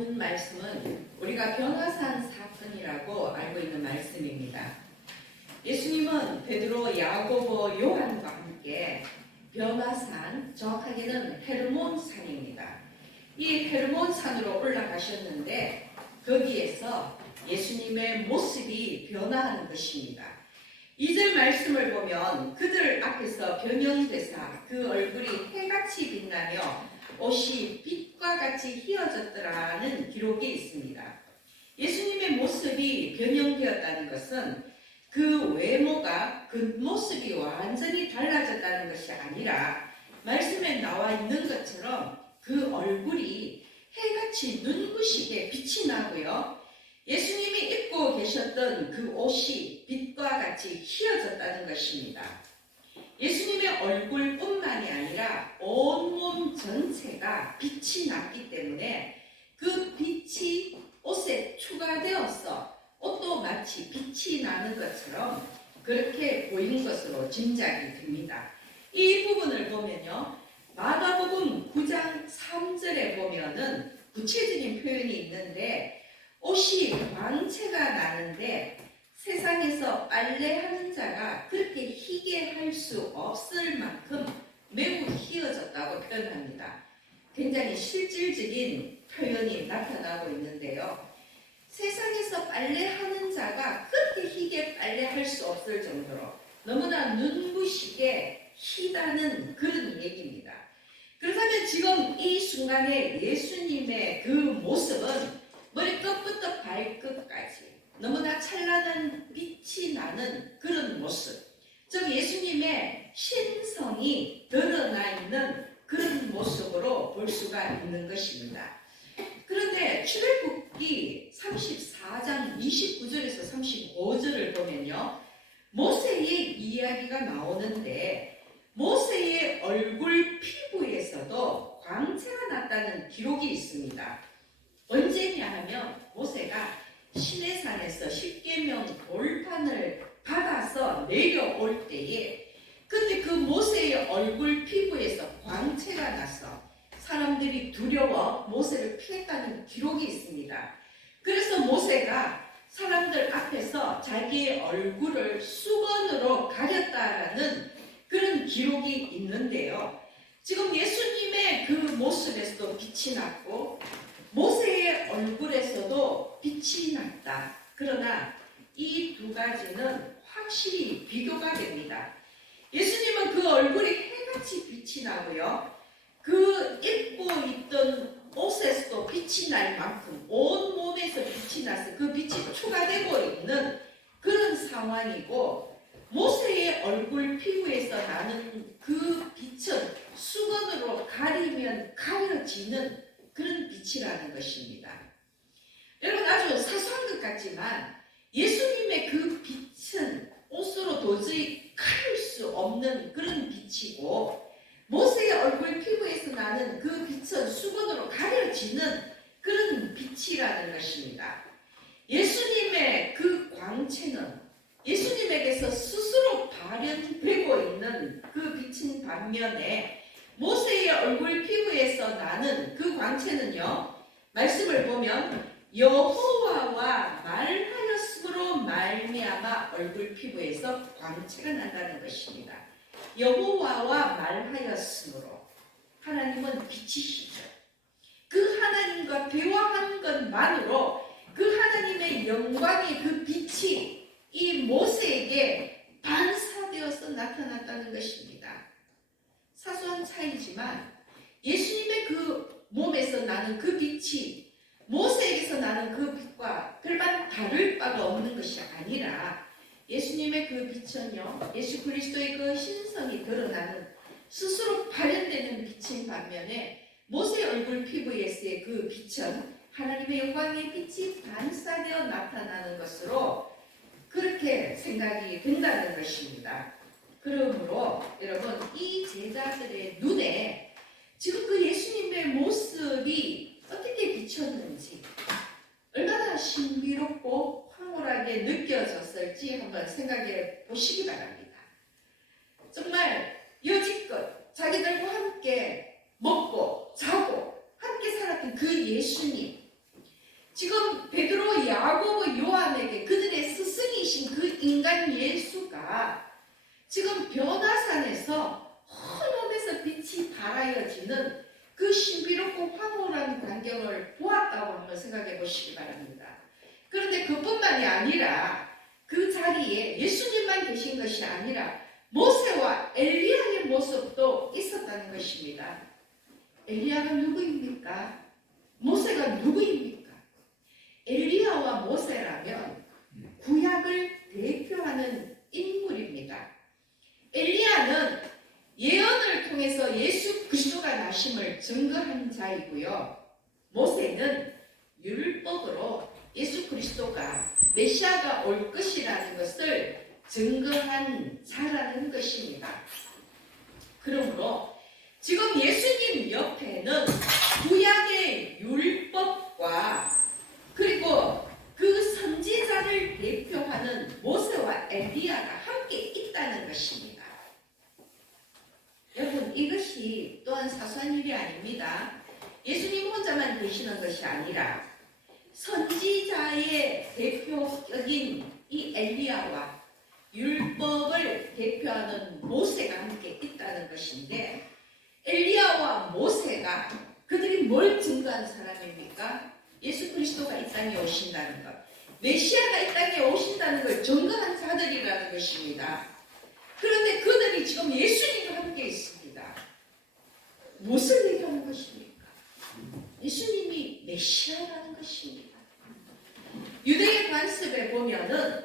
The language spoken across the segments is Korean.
본 말씀은 우리가 변화산 사건이라고 알고 있는 말씀입니다. 예수님은 베드로, 야고보, 요한과 함께 변화산, 정확하게는 헤르몬산입니다. 이 헤르몬산으로 올라가셨는데 거기에서 예수님의 모습이 변화하는 것입니다. 2절 말씀을 보면 그들 앞에서 변형되사 그 얼굴이 해같이 빛나며 옷이 빛과 같이 휘어졌더라는 기록이 있습니다. 예수님의 모습이 변형되었다는 것은 그 외모가 그 모습이 완전히 달라졌다는 것이 아니라 말씀에 나와 있는 것처럼 그 얼굴이 해같이 눈부시게 빛이 나고요. 예수님이 입고 계셨던 그 옷이 빛과 같이 휘어졌다는 것입니다. 예수님의 얼굴뿐만이 아니라 온몸 전체가 빛이 났기 때문에 그 빛이 옷에 추가되어서 옷도 마치 빛이 나는 것처럼 그렇게 보이는 것으로 짐작이 됩니다. 이 부분을 보면요. 마가복음 9장 3절에 보면은 구체적인 표현이 있는데 옷이 광채가 나는데 세상에서 빨래하는 자가 그렇게 희게 할 수 없을 만큼 매우 희어졌다고 표현합니다. 굉장히 실질적인 표현이 나타나고 있는데요. 세상에서 빨래하는 자가 그렇게 희게 빨래할 수 없을 정도로 너무나 눈부시게 희다는 그런 얘기입니다. 그렇다면 지금 이 순간에 예수님의 그 모습은 머리끝부터 발끝까지 너무나 찬란한 빛이 나는 그런 모습, 즉 예수님의 신성이 드러나 있는 그런 모습으로 볼 수가 있는 것입니다. 그런데 출애굽기 34장 29절에서 35절을 보면요. 모세의 이야기가 나오는데 모세의 얼굴 피부에서도 광채가 났다는 기록이 있습니다. 언제냐 하면 모세가 시내산에서 십계명 돌판을 받아서 내려올 때에 근데 그 모세의 얼굴 피부에서 광채가 나서 사람들이 두려워 모세를 피했다는 기록이 있습니다. 그래서 모세가 사람들 앞에서 자기의 얼굴을 수건으로 가렸다라는 그런 기록이 있는데요. 지금 예수님의 그 모습에서도 빛이 났고 모세의 얼굴에서도 빛이 났다. 그러나 이 두 가지는 확실히 비교가 됩니다. 예수님은 그 얼굴이 해같이 빛이 나고요. 그 입고 있던 옷에서도 빛이 날 만큼 온 몸에서 빛이 나서 그 빛이 추가되고 있는 그런 상황이고 모세의 얼굴 피부에서 나는 그 빛은 수건으로 가리면 가려지는 그런 빛이라는 것입니다. 여러분 아주 사소한 것 같지만 예수님의 그 빛은 옷으로 도저히 가릴 수 없는 그런 빛이고 모세의 얼굴 피부에서 나는 그 빛은 수건으로 가려지는 그런 빛이라는 것입니다. 예수님의 그 광채는 예수님에게서 스스로 발현되고 있는 그 빛인 반면에 모세의 얼굴 피부에서 나는 그 광채는요. 말씀을 보면 여호와와 말하였으므로 말미암아 얼굴 피부에서 광채가 난다는 것입니다. 여호와와 말하였으므로 하나님은 빛이시죠. 그 하나님과 대화한 것만으로 그 하나님의 영광의 그 빛이 이 모세에게 반사되어서 나타났다는 것입니다. 사소한 차이지만 예수님의 그 몸에서 나는 그 빛이 모세에게서 나는 그 빛과 별반 다를 바가 없는 것이 아니라 예수님의 그 빛은요. 예수 그리스도의 그 신성이 드러나는 스스로 발현되는 빛인 반면에 모세 얼굴 피부에서의 그 빛은 하나님의 영광의 빛이 반사되어 나타나는 것으로 그렇게 생각이 된다는 것입니다. 그러므로 여러분 이 제자들의 눈에 지금 그 예수님의 모습이 어떻게 비쳤는지 얼마나 신비롭고 황홀하게 느껴졌을지 한번 생각해 보시기 바랍니다. 정말 여지껏 자기들과 함께 먹고 자고 함께 살았던 그 예수님 지금 베드로, 야고보, 요한에게 그들의 스승이신 그 인간 예수가 지금 변화산에서 헌엄에서 빛이 발하여지는 그 신비롭고 황홀한 광경을 보았다고 한번 생각해 보시기 바랍니다. 그런데 그뿐만이 아니라 그 자리에 예수님만 계신 것이 아니라 모세와 엘리야의 모습도 있었다는 것입니다. 엘리야가 누구입니까? 모세가 누구입니까? 엘리야와 모세라면 구약을 대표하는 인물입니다. 엘리야는 예언을 통해서 예수 그리스도가 나심을 증거한 자이고요. 모세는 율법으로 예수 그리스도가 메시아가 올 것이라는 것을 증거한 자라는 것입니다. 그러므로 지금 예수님 옆에는 구약의 율법과 그리고 그 선지자를 대표하는 모세와 엘리야가 함께 있다는 것입니다. 여러분, 이것이 또한 사소한 일이 아닙니다. 예수님 혼자만 계시는 것이 아니라 선지자의 대표적인 이 엘리야와 율법을 대표하는 모세가 함께 있다는 것인데, 엘리야와 모세가 그들이 뭘 증거한 사람입니까? 예수 그리스도가 이 땅에 오신다는 것, 메시아가 이 땅에 오신다는 걸 증거한 자들이라는 것입니다. 그런데 그들이 지금 예수님과 함께 있습니다. 무엇을 얘기하는 것입니까? 예수님이 메시아라는 것입니다. 유대의 관습에 보면은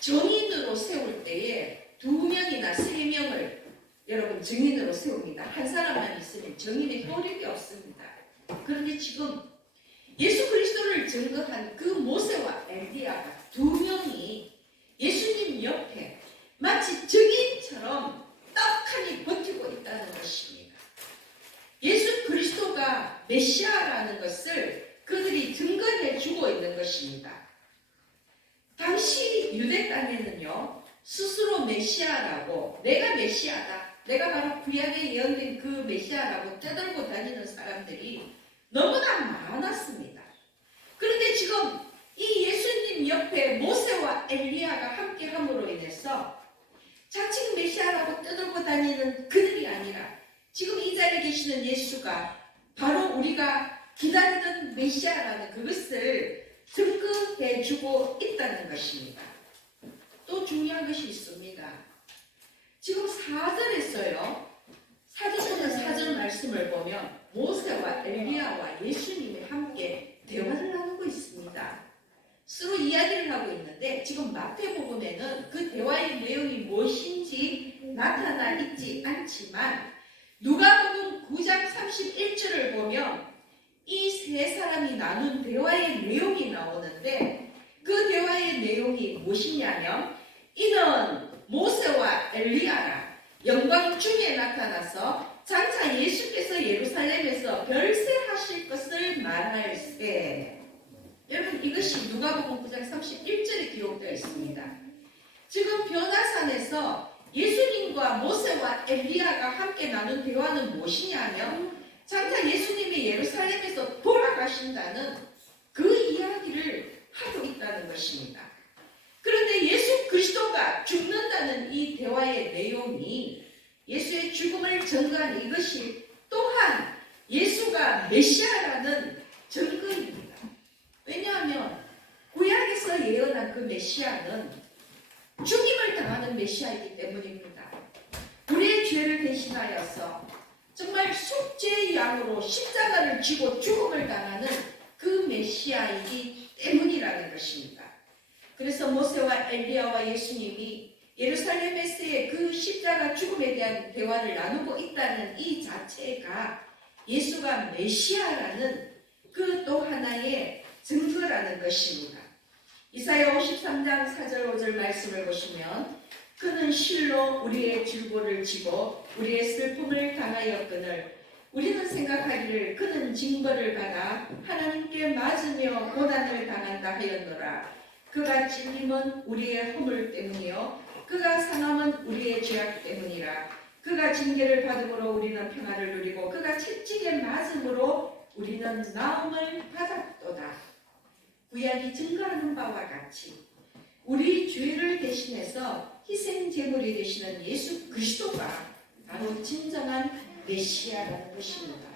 정인으로 세울 때에 2명이나 3명을 여러분 증인으로 세웁니다. 한 사람만 있으면 정인의 효력이 없습니다. 그런데 지금 예수 그리스도를 증거한 그 모세와 엘리야가 2명이 예수님 옆에 마치 증인처럼 떡하니 버티고 있다는 것입니다. 예수 그리스도가 메시아라는 것을 그들이 증거해 주고 있는 것입니다. 당시 유대 땅에는요, 스스로 메시아라고, 내가 메시아다, 내가 바로 구약에 예언된 그 메시아라고 떠들고 다니는 사람들이 너무나 많았습니다. 그런데 지금 이 예수님 옆에 모세와 엘리야가 함께 함으로 인해서 자칭 메시아라고 떠들고 다니는 그들이 아니라 지금 이 자리에 계시는 예수가 바로 우리가 기다리던 메시아라는 그것을 증거해주고 있다는 것입니다. 또 중요한 것이 있습니다. 지금 4절에서요, 4절부터 4절 말씀을 보면 모세와 엘리야와 예수님이 함께 대화를 나누고 있습니다. 서로 이야기를 하고 있는데 지금 마태복음에는 그 대화의 내용이 무엇인지 나타나 있지 않지만 누가복음 9장 31절을 보면 이 세 사람이 나눈 대화의 내용이 나오는데 그 대화의 내용이 무엇이냐면 이는 모세와 엘리야라 영광 중에 나타나서 장차 예수께서 예루살렘에서 별세하실 것을 말할세. 여러분, 이것이 누가복음 9장 31절에 기록되어 있습니다. 지금 변화산에서 예수님과 모세와 엘리야가 함께 나눈 대화는 무엇이냐면 장차 예수님이 예루살렘에서 돌아가신다는 그 이야기를 하고 있다는 것입니다. 그런데 예수 그리스도가 죽는다는 이 대화의 내용이 예수의 죽음을 증거한 이것이 또한 예수가 메시아라는 증거입니다. 왜냐하면 구약에서 예언한 그 메시아는 죽임을 당하는 메시아이기 때문입니다. 우리의 죄를 대신하여서 정말 속죄의 양으로 십자가를 지고 죽음을 당하는 그 메시아이기 때문이라는 것입니다. 그래서 모세와 엘리야와 예수님이 예루살렘에서의 그 십자가 죽음에 대한 대화를 나누고 있다는 이 자체가 예수가 메시아라는 그 또 하나의 증거라는 것입니다. 이사야 53장 4절 5절 말씀을 보시면 그는 실로 우리의 질보를 지고 우리의 슬픔을 당하였거늘 우리는 생각하기를 그는 징벌을 받아 하나님께 맞으며 고난을 당한다 하였노라. 그가 찔림은 우리의 허물 때문이요 그가 상함은 우리의 죄악 때문이라. 그가 징계를 받음으로 우리는 평안을 누리고 그가 채찍에 맞음으로 우리는 나음을 받았도다. 구약이 증거하는 바와 같이 우리 죄를 대신해서 희생 제물이 되시는 예수 그리스도가 바로 진정한 메시아라는 것입니다.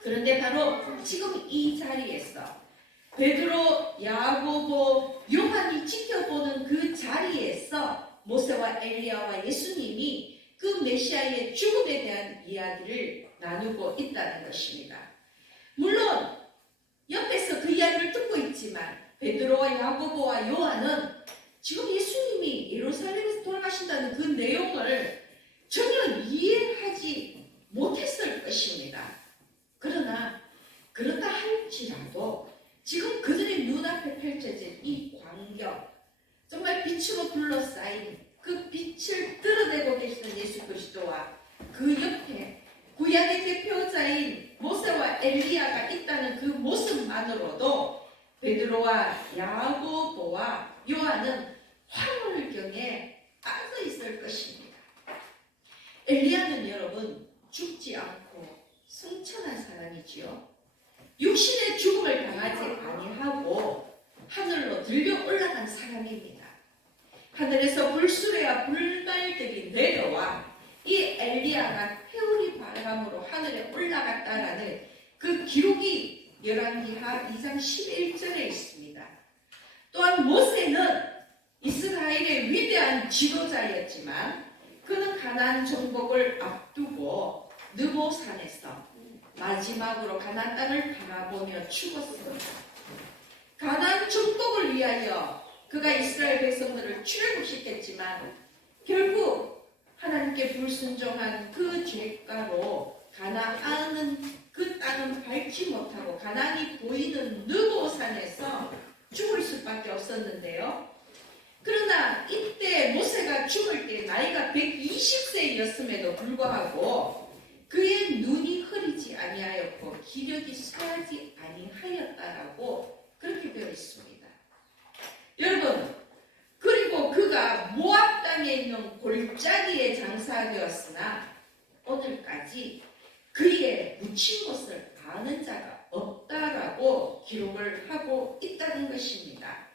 그런데 바로 지금 이 자리에서 베드로, 야고보, 요한이 지켜보는 그 자리에서 모세와 엘리야와 예수님이 그 메시아의 죽음에 대한 이야기를 나누고 있다는 것입니다. 물론 옆에서 그 이야기를 듣고 있지만 베드로와 야고보와 요한은 지금 예수님이 예루살렘에서 돌아가신다는 그 내용을 전혀 이해하지 못했을 것입니다. 그러나 그렇다 할지라도 지금 그들의 눈앞에 펼쳐진 이 광경, 정말 빛으로 둘러싸인 그 빛을 드러내고 계시는 예수 그리스도와 그 옆에 구약의 대표자인 모세와 엘리야가 있다는 그 모습만으로도 베드로와 야고보와 요한은 황홀경에 빠져 있을 것입니다. 엘리야는 여러분 죽지 않고 승천한 사람이지요. 육신의 죽음을 당하지 아니하고 하늘로 들려 올라간 사람입니다. 하늘에서 불수레와 불말들이 내려와 이 엘리야가 회오리 바람으로 하늘에 올라갔다라는 그 기록이 열왕기하 2장 11절에 있습니다. 또한 모세는 이스라엘의 위대한 지도자였지만 그는 가나안 정복을 앞두고 느보산에서 마지막으로 가나안 땅을 바라보며 죽었습니다. 가나안 정복을 위하여 그가 이스라엘 백성들을 출애굽시켰지만 결국 하나님께 불순종한 그 죄가로 가나안은 그 땅은 밟지 못하고 가나안이 보이는 느보산에서 죽을 수밖에 없었는데요. 그러나 이때 모세가 죽을 때 나이가 120세였음에도 불구하고 그의 눈이 흐리지 아니하였고 기력이 쇠하지 아니하였다라고 그렇게 되어 있습니다. 여러분, 그리고 그가 모압 땅에 있는 골짜기에 장사되었으나 오늘까지 그의 묻힌 곳을 아는 자가 없다라고 기록을 하고 있다는 것입니다.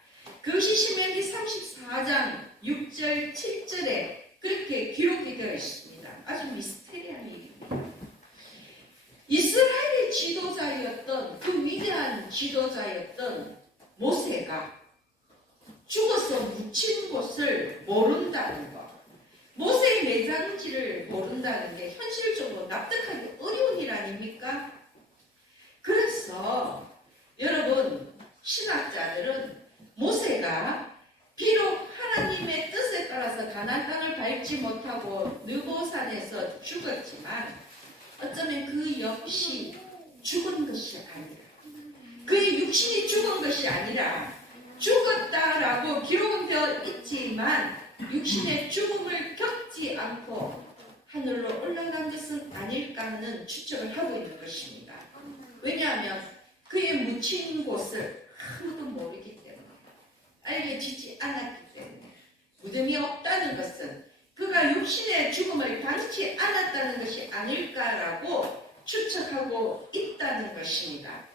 그것이 신명기 34장 6절 7절에 그렇게 기록이 되어 있습니다. 아주 미스테리한 일입니다. 이스라엘의 지도자였던 그 위대한 지도자였던 모세가 죽어서 묻힌 곳을 모른다는 것, 모세의 매장지를 모른다는 게 현실적으로 납득하기 어려운 일 아닙니까? 그래서 여러분, 신학자들은 모세가 비록 하나님의 뜻에 따라서 가나안 땅을 밟지 못하고 느보산에서 죽었지만 어쩌면 그 역시 죽은 것이 아니라, 그의 육신이 죽은 것이 아니라 죽었다라고 기록은 되어 있지만 육신의 죽음을 겪지 않고 하늘로 올라간 것은 아닐까는 추측을 하고 있는 것입니다. 왜냐하면 그의 묻힌 곳을 아무도 모르기 때문에, 알려지지 않았기 때문에, 무덤이 없다는 것은 그가 육신의 죽음을 당치 않았다는 것이 아닐까라고 추측하고 있다는 것입니다.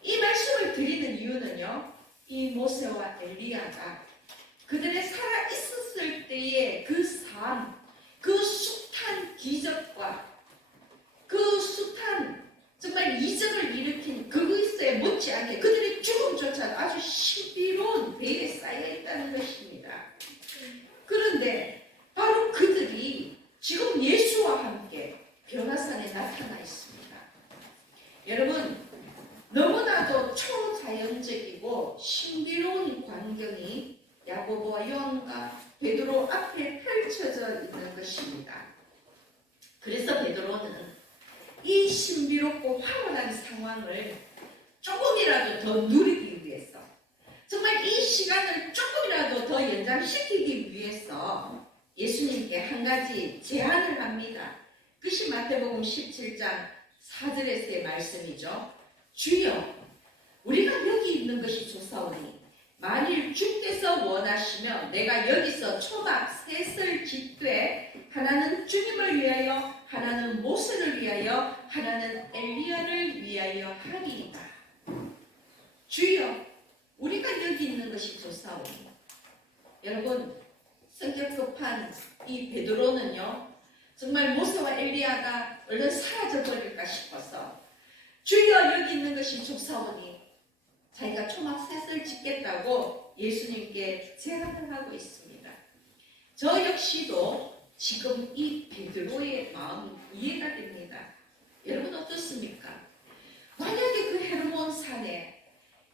이 말씀을 드리는 이유는요, 이 모세와 엘리야가 그들의 살아 있었을 때의 그 삶, 그 숱한 기적과 그 숱한 정말 이적을 일으킨 그것에 못지않게 그들의 죽음조차도 아주 신비로운 배에 쌓여 있다는 것입니다. 그런데 바로 그들이 지금 예수와 함께 변화산에 나타나 있습니다. 여러분, 너무나도 초자연적이고 신비로운 광경이 야고보와 요한과 베드로 앞에 펼쳐져 있는 것입니다. 그래서 베드로는 이 신비롭고 황홀한 상황을 조금이라도 더 누리기 위해서, 정말 이 시간을 조금이라도 더 연장시키기 위해서 예수님께 한 가지 제안을 합니다. 그것이 마태복음 17장 4절에서의 말씀이죠. 주여, 우리가 여기 있는 것이 좋사오니 만일 주께서 원하시면 내가 여기서 초막 셋을 짓되 하나는 주님을 위하여, 하나는 모세를 위하여, 하나는 엘리야를 위하여 하리이다. 주여 우리가 여기 있는 것이 좋사오니. 여러분, 성격 급한 이 베드로는요, 정말 모세와 엘리야가 얼른 사라져버릴까 싶어서 주여 여기 있는 것이 좋사오니 자기가 초막 셋을 짓겠다고 예수님께 제안을 하고 있습니다. 저 역시도 지금 이 베드로의 마음이 이해가 됩니다. 여러분 어떻습니까? 만약에 그 헤르몬 산에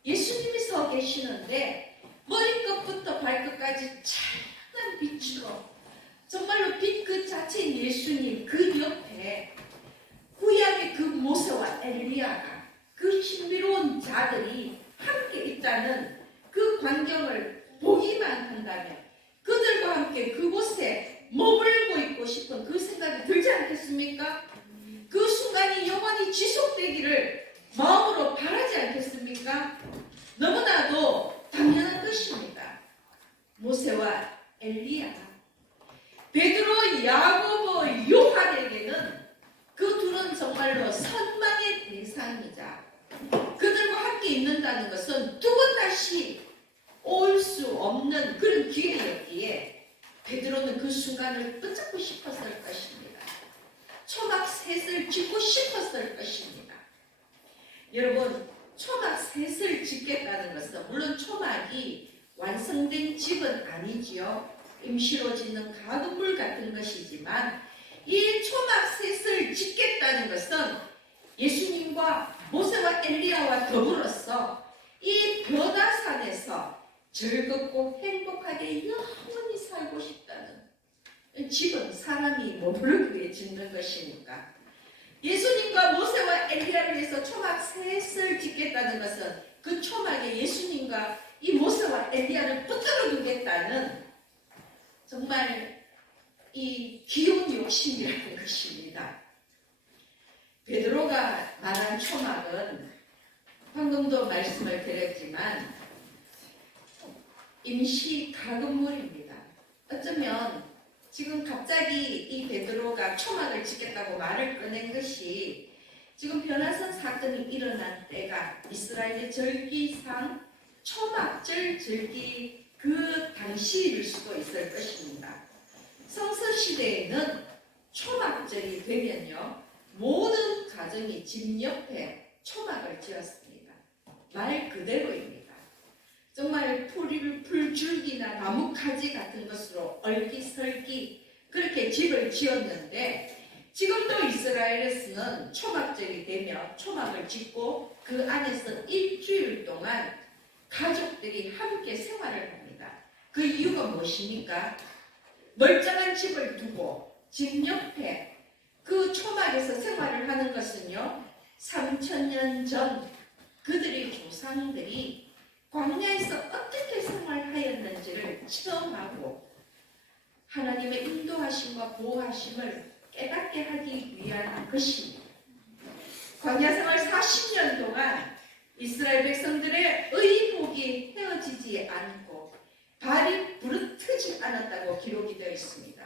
예수님이 서 계시는데 머리끝부터 발끝까지 찬란한 빛으로 정말로 빛 그 자체인 예수님 그 옆에 구약의 그 모세와 엘리야가 그 신비로운 자들이 함께 있다는 그 광경을 보기만 한다면 그들과 함께 그곳에 머물고 있고 싶은 그 생각이 들지 않겠습니까? 그 순간이 영원히 지속되기를 마음으로 바라지 않겠습니까? 너무나도 당연한 것입니다. 모세와 엘리야, 베드로, 야고보, 요한에게는 그 둘은 정말로 선망의 대상이자 그들과 함께 있는다는 것은 두 번 다시 올 수 없는 그런 기회였기에 베드로는 그 순간을 붙잡고 싶었을 것입니다. 초막 셋을 짓고 싶었을 것입니다. 여러분, 초막 셋을 짓겠다는 것은 물론 초막이 완성된 집은 아니지요. 임시로 짓는 가두물 같은 것이지만 이 초막 셋을 짓겠다는 것은 예수님과 모세와 엘리야와 더불어서 이 변화산에서 즐겁고 행복하게 영원히 살고 싶다는, 집은 사람이 머무르기 위해 짓는 것이니까 예수님과 모세와 엘리야를 위해서 초막 셋을 짓겠다는 것은 그 초막에 예수님과 이 모세와 엘리야를 붙들어 두겠다는 정말 이 귀여운 욕심이라는 것입니다. 베드로가 말한 초막은 방금도 말씀을 드렸지만 임시 가금물입니다. 어쩌면 지금 갑자기 이 베드로가 초막을 짓겠다고 말을 꺼낸 것이 지금 변화산 사건이 일어난 때가 이스라엘의 절기상 초막절 절기 그 당시일 수도 있을 것입니다. 성서시대에는 초막절이 되면요, 모든 가정이 집 옆에 초막을 지었습니다. 말 그대로입니다. 정말 풀줄기나 나뭇가지 같은 것으로 얼기설기 그렇게 집을 지었는데 지금도 이스라엘에서는 초막절이 되면 초막을 짓고 그 안에서 일주일 동안 가족들이 함께 생활을 합니다. 그 이유가 무엇입니까? 멀쩡한 집을 두고 집 옆에 그 초막에서 생활을 하는 것은요, 3000년 전 그들의 조상들이 광야에서 어떻게 생활하였는지를 체험하고 하나님의 인도하심과 보호하심을 깨닫게 하기 위한 것입니다. 광야 생활 40년 동안 이스라엘 백성들의 의복이 헤어지지 않고 발이 부르트지 않았다고 기록이 되어 있습니다.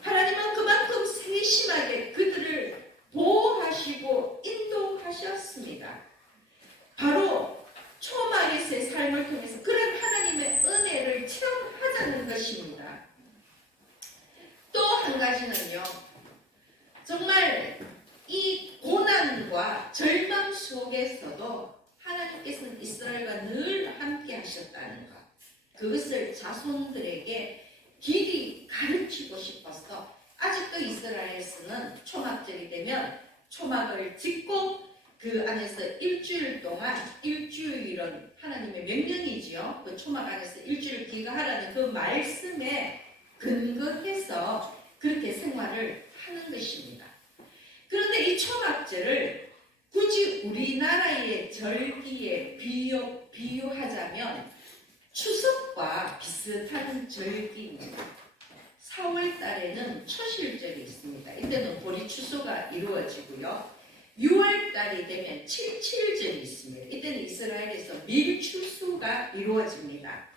하나님은 그만큼 세심하게 그들을 보호하시고 인도하셨습니다. 바로 초막에서의 삶을 통해서 그런 하나님의 은혜를 체험하자는 것입니다. 또 한 가지는요, 정말 이 고난과 절망 속에서도 하나님께서는 이스라엘과 늘 함께 하셨다는 것, 그것을 자손들에게 길이 가르치고 싶어서 아직도 이스라엘에서는 초막절이 되면 초막을 짓고 그 안에서 일주일 동안, 일주일은 하나님의 명령이지요. 그 초막 안에서 일주일 기가하라는 그 말씀에 근거해서 그렇게 생활을 하는 것입니다. 그런데 이 초막절을 굳이 우리나라의 절기에 비유하자면 추석과 비슷한 절기입니다. 4월 달에는 초실절이 있습니다. 이때는 보리추수가 이루어지고요. 6월 달이 되면 칠칠절이 있습니다. 이때는 이스라엘에서 밀추수가 이루어집니다.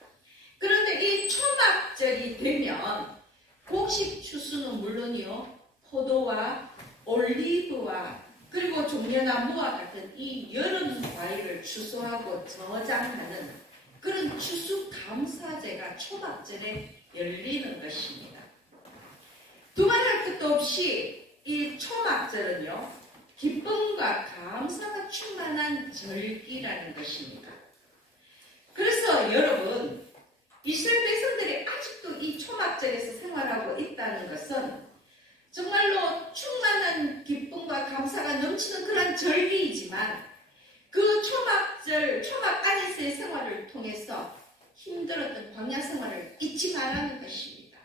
그런데 이 초막절이 되면 곡식 추수는 물론이요, 포도와 올리브와 그리고 종려나무와 같은 이 여름 과일을 추수하고 저장하는 그런 추수감사제가 초막절에 열리는 것입니다. 두말할 것도 없이 이 초막절은요, 기쁨과 감사가 충만한 절기라는 것입니다. 그래서 여러분, 이스라엘 백성들이 아직도 이 초막절에서 생활하고 있다는 것은 정말로 충만한 기쁨과 감사가 넘치는 그런 절기이지만 그 초막절, 초막 안에서의 생활을 통해서 힘들었던 광야 생활을 잊지 말라는 것입니다.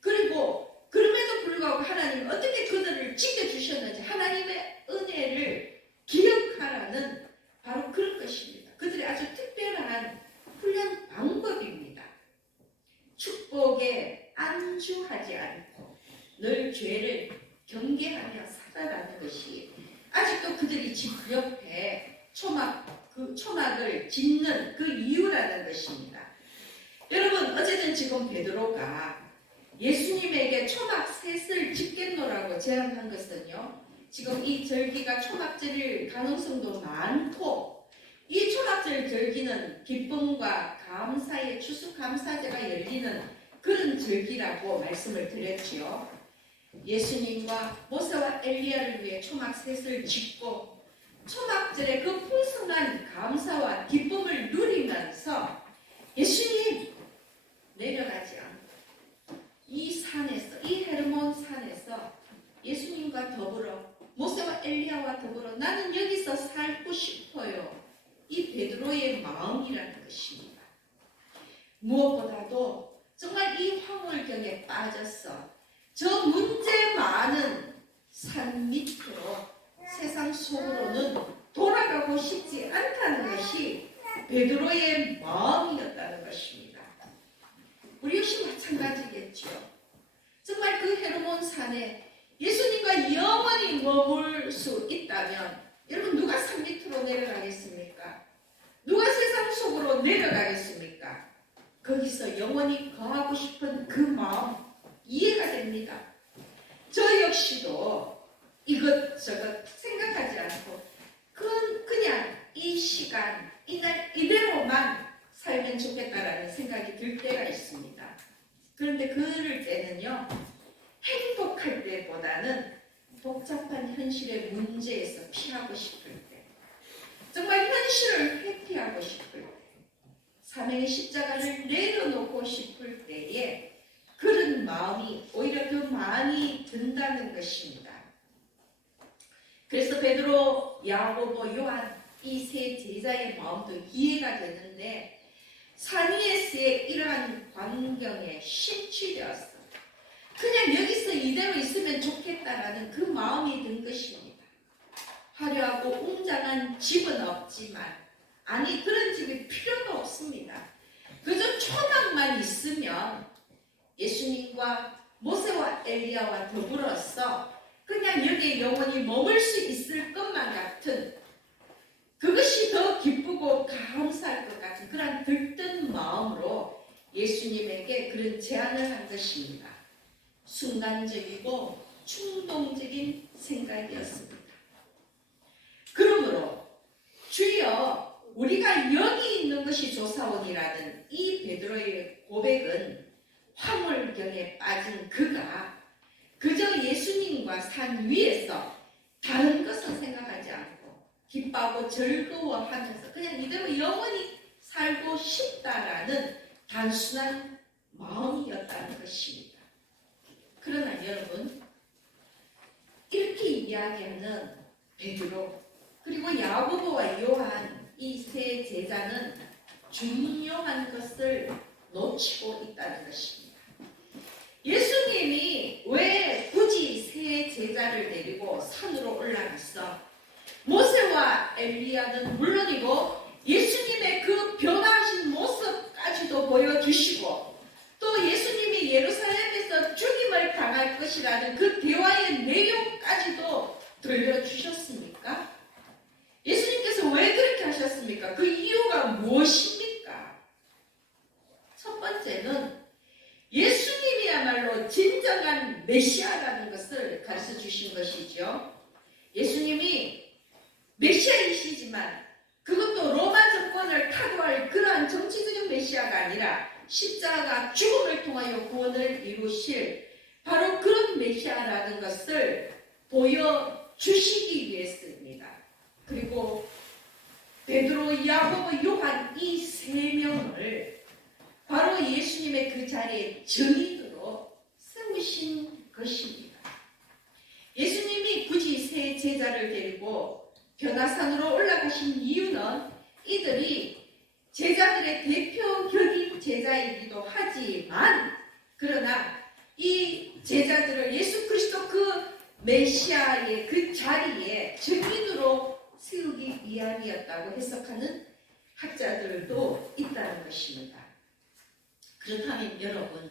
그리고 그럼에도 불구하고 하나님은 어떻게 그들을 지켜주셨는지 하나님의 은혜를 기억하라는 바로 그런 것입니다. 그들의 아주 특별한 훈련 방법입니다. 축복에 안주하지 않고 늘 죄를 경계하며 살아가는 것이 아직도 그들이 집 옆에 초막을 짓는 그 이유라는 것입니다. 여러분, 어쨌든 지금 베드로가 예수님에게 초막 셋을 짓겠노라고 제안한 것은요, 지금 이 절기가 초막절일 가능성도 많고 이 초막절 절기는 기쁨과 감사의 추수감사제가 열리는 그런 절기라고 말씀을 드렸지요. 예수님과 모세와 엘리야를 위해 초막 셋을 짓고 초막절의 그 풍성한 감사와 기쁨을 누리면서 예수님 내려가지 않고 이 산에서, 이 헤르몬 산에서 예수님과 더불어 모세와 엘리야와 더불어 나는 여기서 살고 싶어요. 이 베드로의 마음이라는 것입니다. 무엇보다도 정말 이 황홀경에 빠져서 저 문제 많은 산 밑으로 세상 속으로는 돌아가고 싶지 않다는 것이 베드로의 마음이었다는 것입니다. 우리 역시 마찬가지겠죠. 정말 그 헤르몬 산에 예수님과 영원히 머물 수 있다면 여러분, 누가 산 밑으로 내려가겠습니까? 누가 세상 속으로 내려가겠습니까? 거기서 영원히 거하고 싶은 그 마음 이해가 됩니다. 저 역시도 이것저것 생각하지 않고 그냥 이 시간, 이날 이대로만 살면 좋겠다라는 생각이 들 때가 있습니다. 그런데 그럴 때는요, 행복할 때보다는 복잡한 현실의 문제에서 피하고 싶을 때, 정말 현실을 회피하고 싶을 때, 사명의 십자가를 내려놓고 싶을 때에 그런 마음이 오히려 더 많이 든다는 것입니다. 그래서 베드로, 야고보, 요한 이 세 제자의 마음도 이해가 되는데 산 위에서의 이러한 광경에 심취되었어. 그냥 여기서 이대로 있으면 좋겠다라는 그 마음이 든 것입니다. 화려하고 웅장한 집은 없지만, 아니 그런 집이 필요도 없습니다. 그저 초막만 있으면 예수님과 모세와 엘리야와 더불어서 그냥 여기에 영원히 머물 수 있을 것만 같은, 그것이 더 기쁘고 감사할 것 같은 그런 들뜬 마음으로 예수님에게 그런 제안을 한 것입니다. 순간적이고 충동적인 생각이었습니다. 그러므로 주여 우리가 여기 있는 것이 좋사오니라는 이 베드로의 고백은 황홀경에 빠진 그가 그저 예수님과 산 위에서 다른 것은 생각하지 않고 기뻐하고 즐거워하면서 그냥 이대로 영원히 살고 싶다라는 단순한 마음이었다는 것입니다. 그러나 여러분, 이렇게 이야기하는 베드로 그리고 야고보와 요한 이 세 제자는 중요한 것을 놓치고 있다는 것입니다. 예수님이 왜 굳이 세 제자를 데리고 산으로 올라갔어? 모세와 엘리야는 물론이고 예수님의 그 변화하신 모습까지도 보여주시고 또 예수님이 예루살렘에서 죽임을 당할 것이라는 그 대화의 내용까지도 들려주셨습니까? 예수님께서 왜 그렇게 하셨습니까? 그 이유가 무엇입니까? 첫 번째는 예수님이야말로 진정한 메시아라는 것을 가르쳐 주신 것이죠. 예수님이 메시아이시지만 그것도 로마 정권을 타도할 그러한 정치적인 메시아가 아니라 십자가 죽음을 통하여 구원을 이루실 바로 그런 메시아라는 것을 보여주시기 위해서입니다. 그리고 베드로, 야고보, 요한 이 세 명을 바로 예수님의 그 자리에 증인으로 세우신 것입니다. 예수님이 굳이 세 제자를 데리고 변화산으로 올라가신 이유는 이들이 제자들의 대표격인 제자이기도 하지만 그러나 이 제자들을 예수 그리스도 그 메시아의 그 자리에 증인으로 세우기 위함이었다고 해석하는 학자들도 있다는 것입니다. 그렇다면 여러분,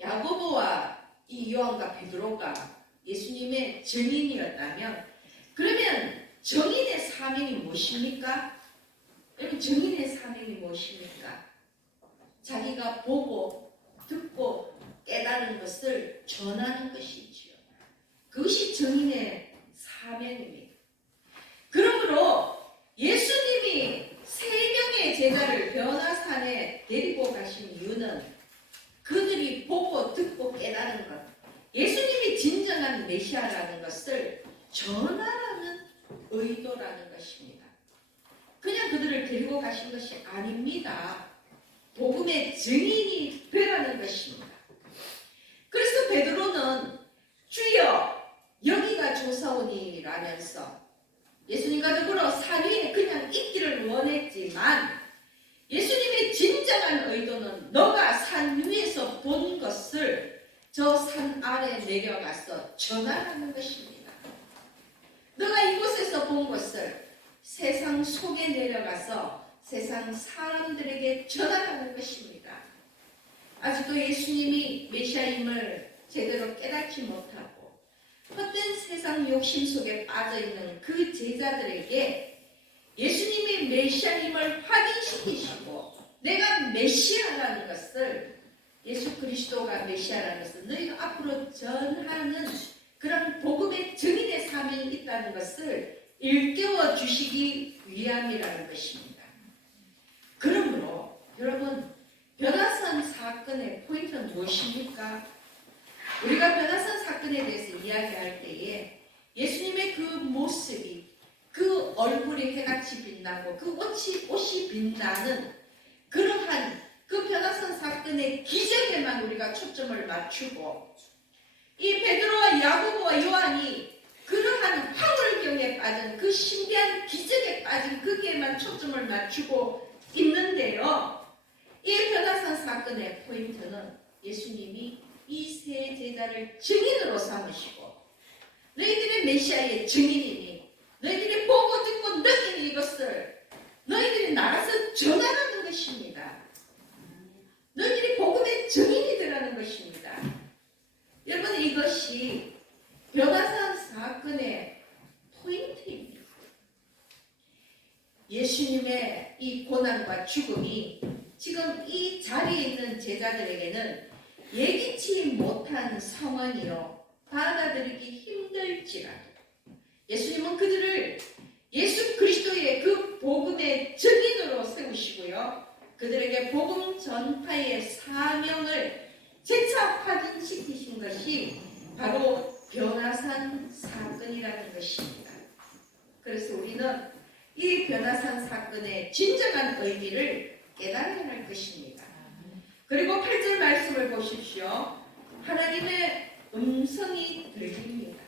야고보와 이 요한과 베드로가 예수님의 증인이었다면 그러면 증인의 사명이 무엇입니까? 여러분, 증인의 사명이 무엇입니까? 자기가 보고 듣고 깨달은 것을 전하는 것이지요. 그것이 증인의 사명입니다. 그러므로 예수님이 세 명의 제자를 변화산에 데리고 가신 이유는 그들이 보고 듣고 깨달은 것, 예수님이 진정한 메시아라는 것을 전하라는 의도라는 것입니다. 그냥 그들을 데리고 가신 것이 아닙니다. 복음의 증인이 되라는 것입니다. 그래서 베드로는 주여 여기가 조사오니라면서 예수님과 더불어 산 위에 그냥 있기를 원했지만 예수님의 진정한 의도는 너가 산 위에서 본 것을 저 산 아래 내려가서 전하라는 것입니다. 너가 이곳에서 본 것을 세상 속에 내려가서 세상 사람들에게 전하라는 것입니다. 아직도 예수님이 메시아임을 제대로 깨닫지 못하고 헛된 세상 욕심 속에 빠져있는 그 제자들에게 예수님이 메시아임을 확인시키시고 내가 메시아라는 것을, 예수 그리스도가 메시아라는 것을 너희가 앞으로 전하는 그런 복음의 증인의 사명이 있다는 것을 일깨워 주시기 위함이라는 것입니다. 그러므로 여러분, 변화산 사건의 포인트는 무엇입니까? 우리가 변화산 사건에 대해서 이야기할 때에 예수님의 그 모습이, 그 얼굴이 해같이 빛나고 그 옷이 빛나는 그러한 그 변화산 사건의 기적에만 우리가 초점을 맞추고 이 베드로와 야고보와 요한이 그러한 황홀경에 빠진 그 신비한 기적에 빠진 거기에만 초점을 맞추고 있는데요. 이 변화산 사건의 포인트는 예수님이 이 세 제자를 증인으로 삼으시고 너희들의 메시아의 증인이니 너희들이 보고 듣고 느끼는 이것을 너희들이 나가서 전하라는 것입니다. 너희들이 복음의 증인이 되라는 것입니다. 여러분, 이것이 변화산 사건의 포인트입니다. 예수님의 이 고난과 죽음이 지금 이 자리에 있는 제자들에게는 예기치 못한 상황이요, 받아들이기 힘들지라도 예수님은 그들을 예수 그리스도의 그 복음의 증인으로 세우시고요, 그들에게 복음 전파의 사명을 재차 확인시키신 것이 바로 변화산 사건이라는 것입니다. 그래서 우리는 이 변화산 사건의 진정한 의미를 깨달아야 할 것입니다. 그리고 8절 말씀을 보십시오. 하나님의 음성이 들립니다.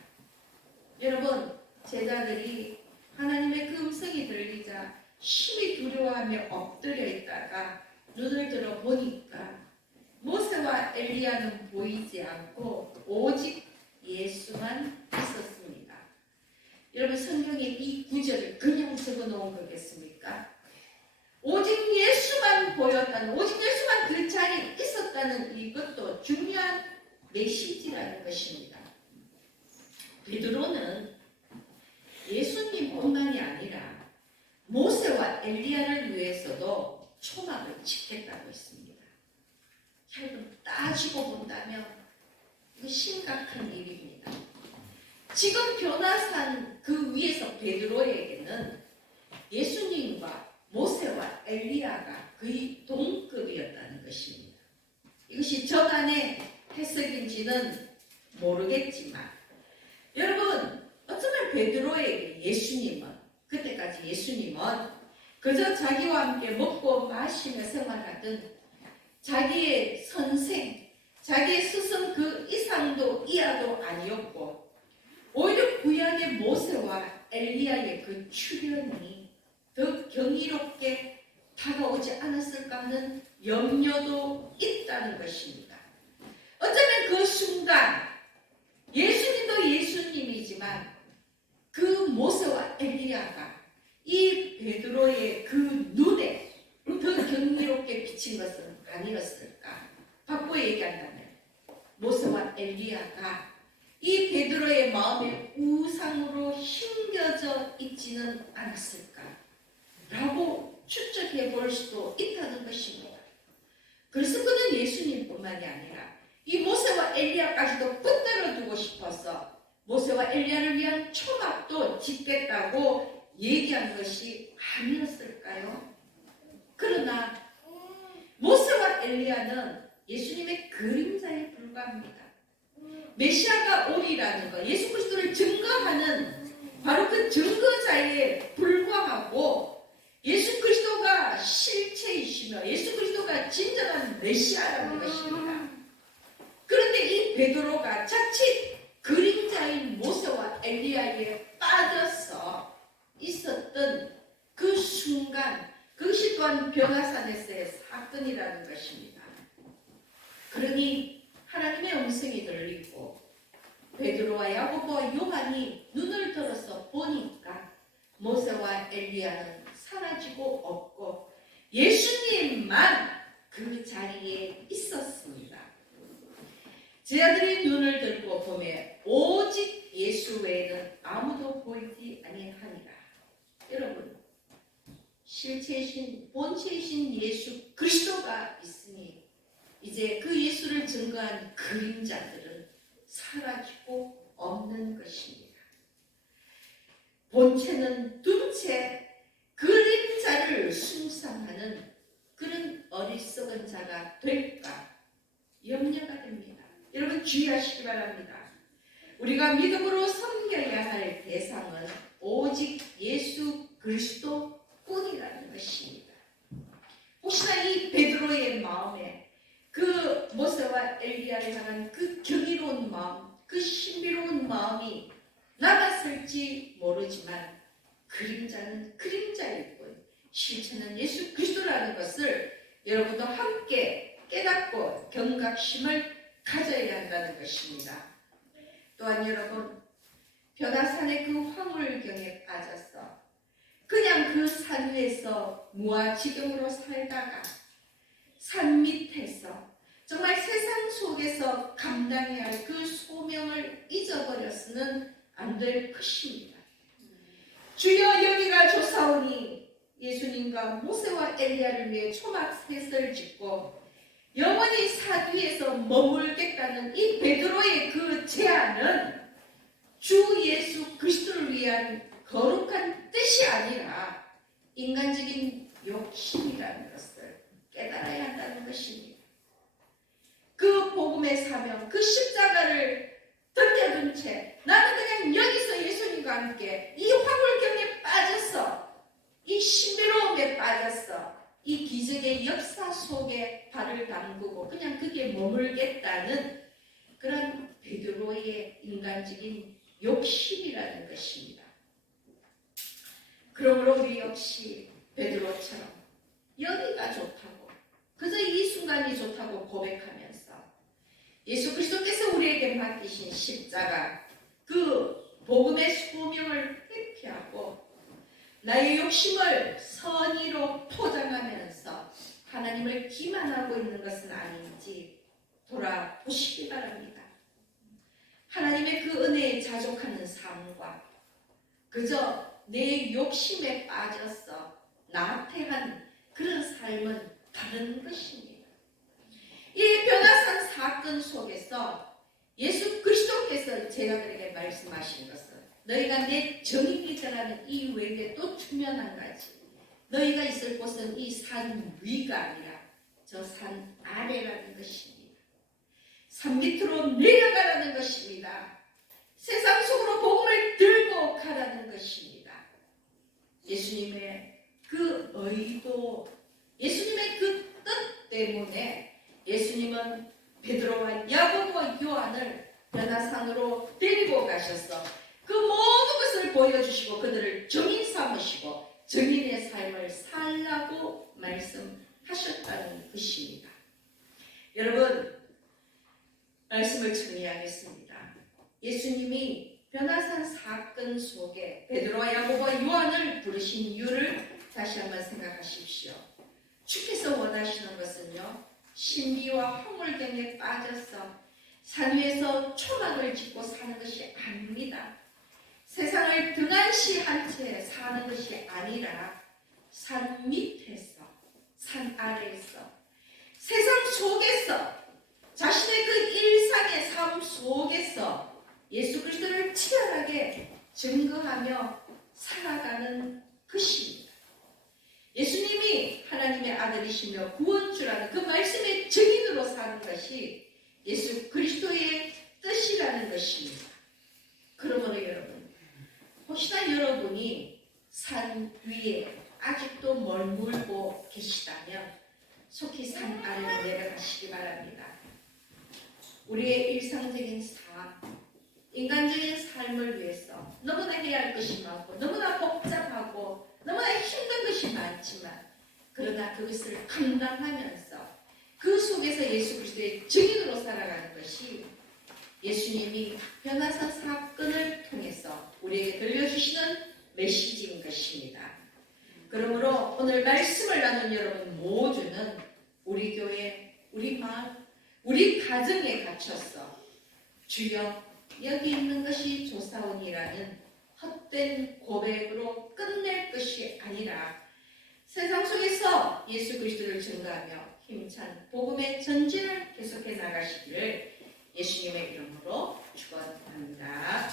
여러분, 제자들이 하나님의 그 음성이 들리자 심히 두려워하며 엎드려 있다가 눈을 들어 보니까 모세와 엘리야는 보이지 않고 오직 예수만 있었습니다. 여러분, 성경에 이 구절을 그냥 적어놓은 거겠습니까? 오직 예수만 보였다는, 오직 예수만 그 자리에 있었다는 이것도 중요한 메시지라는 것입니다. 베드로는 예수님뿐만이 아니라 모세와 엘리야를 위해서도 초막을 짓겠다고 했습니다. 여러분, 따지고 본다면 이거 심각한 일입니다. 지금 변화산 그 위에서 베드로에게는 예수님과 모세와 엘리야가 거의 동급이었다는 것입니다. 이것이 저간의 해석인지는 모르겠지만 여러분, 어쩌면 베드로에게 그때까지 예수님은 그저 자기와 함께 먹고 마시며 생활하던 자기의 선생, 자기의 스승 그 이상도 이하도 아니었고, 오히려 구약의 모세와 엘리야의 그 출현이 더 경이롭게 다가오지 않았을까 하는 염려도 있다는 것입니다. 어쩌면 그 순간 예수님도 예수님이지만 그 모세와 엘리야가 이 베드로의 그 눈에 더 경이롭게 비친 것은 아니었을까? 바꿔 얘기한다면 모세와 엘리야가 이 베드로의 마음에 우상으로 힘겨져 있지는 않았을까? 라고 추측해 볼 수도 있다는 것입니다. 그래서 그는 예수님뿐만이 아니라 이 모세와 엘리야까지도 붙들어 두고 싶어서 모세와 엘리야를 위한 초막도 짓겠다고 얘기한 것이 아니었을까요? 그러나 모세와 엘리야는 예수님의 그림자에 불과합니다. 메시아가 오리라는 것, 예수 그리스도를 증거하는 바로 그 증거자에 불과하고, 예수 그리스도가 실체이시며 예수 그리스도가 진정한 메시아라는 것입니다. 그런데 이 베드로가 자칫 그림자인 모세와 엘리야에 빠져서 있었던 그 순간, 그것이 또한 변화산에서의 사건이라는 것입니다. 그러니 하나님의 음성이 들리고 베드로와 야고보와 요한이 눈을 들어서 보니까 모세와 엘리야는 사라지고 없고 예수님만 그 자리에 있었습니다. 제 아들이 눈을 들고 보매 오직 예수 외에는 아무도 보이지 아니하니라. 여러분, 실체이신 본체이신 예수 그리스도가 있으니 이제 그 예수를 증거한 그림자들은 사라지고 없는 것입니다. 본체는 둔 채 그림자를 숭상하는 그런 어리석은 자가 될까 염려가 됩니다. 여러분 주의하시기 바랍니다. 우리가 믿음으로 섬겨야 할 대상은 오직 예수 그리스도뿐이라는 것입니다. 혹시나 이 베드로의 마음에 그 모세와 엘리야를 향한 그 경이로운 마음, 그 신비로운 마음이 남았을지 모르지만 그림자는 그림자일 뿐 실체는 예수 그리스도라는 것을 여러분도 함께 깨닫고 경각심을 가져야 한다는 것입니다. 또한 여러분, 변화산의 그 황홀경에 빠져서 그냥 그 산 위에서 무아지경으로 살다가 산 밑에서 정말 세상 속에서 감당해야 할 그 소명을 잊어버려서는 안 될 것입니다. 주여 여기가 조사오니 예수님과 모세와 엘리야를 위해 초막 셋을 짓고 영원히 산 위에서 머물겠다는 이 베드로의 그 제안은 주 예수 그리스도를 위한 거룩한 뜻이 아니라 인간적인 욕심이라는 것을 깨달아야 한다는 것입니다. 그 복음의 사명, 그 십자가를 던져둔 채 나는 그냥 여기서 예수님과 함께 이 황홀경에 빠져서 이 신비로움에 빠져서 이 기적의 역사 속에 발을 담그고 그냥 그게 머물겠다는 그런 베드로의 인간적인 욕심이라는 것입니다. 그러므로 우리 역시 베드로처럼 여기가 좋다고 그저 이 순간이 좋다고 고백하면서 예수 그리스도께서 우리에게 맡기신 십자가 그 복음의 소명을 회피하고 나의 욕심을 선의로 포장하면서 하나님을 기만하고 있는 것은 아닌지 돌아보시기 바랍니다. 하나님의 그 은혜에 자족하는 삶과 그저 내 욕심에 빠져서 나태한 그런 삶은 다른 것입니다. 이 변화산 사건 속에서 예수 그리스도 계속해서 제가 너에게 말씀하신 것은 너희가 내 정인이 전하는 이 외에 또 충면한 가지 너희가 있을 곳은 이 산 위가 아니라 저 산 아래라는 것입니다. 산 밑으로 내려가라는 것입니다. 세상 속으로 복음을 들고 가라는 것입니다. 예수님의 그 의도, 예수님의 그 뜻 때문에 예수님은 베드로와 야고보와 요한을 변화산으로 데리고 가셔서 그 모든 것을 보여주시고 그들을 증인 삼으시고 증인의 삶을 살라고 말씀하셨다는 것입니다. 여러분, 말씀을 정리하겠습니다. 예수님이 변화산 사건 속에 베드로와 야고보와 요한을 부르신 이유를 다시 한번 생각하십시오. 주께서 원하시는 것은요, 신비와 허물경에 빠져서 산 위에서 초막을 짓고 사는 것이 아닙니다. 세상을 등한시한 채 사는 것이 아니라 산 밑에서, 산 아래에서, 세상 속에서 자신의 그 일상의 삶 속에서 예수 그리스도를 치열하게 증거하며 살아가는 것입니다. 예수님이 하나님의 아들이시며 구원주라는 그 말씀의 증인으로 사는 것이 예수 그리스도의 뜻이라는 것입니다. 그러므로 여러분, 혹시나 여러분이 산 위에 아직도 머물고 계시다면 속히 산 아래로 내려가시기 바랍니다. 우리의 일상적인 삶, 인간적인 삶을 위해서 너무나 해야 할 것이 많고 너무나 복잡하고 너무나 힘든 것이 많지만 그러나 그것을 감당하면서 그 속에서 예수 그리스도의 증인으로 살아가는 것이 예수님이 변화산 사건을 통해서 우리에게 들려주시는 메시지인 것입니다. 그러므로 오늘 말씀을 나눈 여러분 모두는 우리 교회, 우리 마음, 우리 가정에 갇혀서 주여 여기 있는 것이 조사원이라는 헛된 고백으로 끝낼 것이 아니라 세상 속에서 예수 그리스도를 증거하며 힘찬 복음의 전진을 계속해 나가시기를 예수님의 이름으로 축원합니다.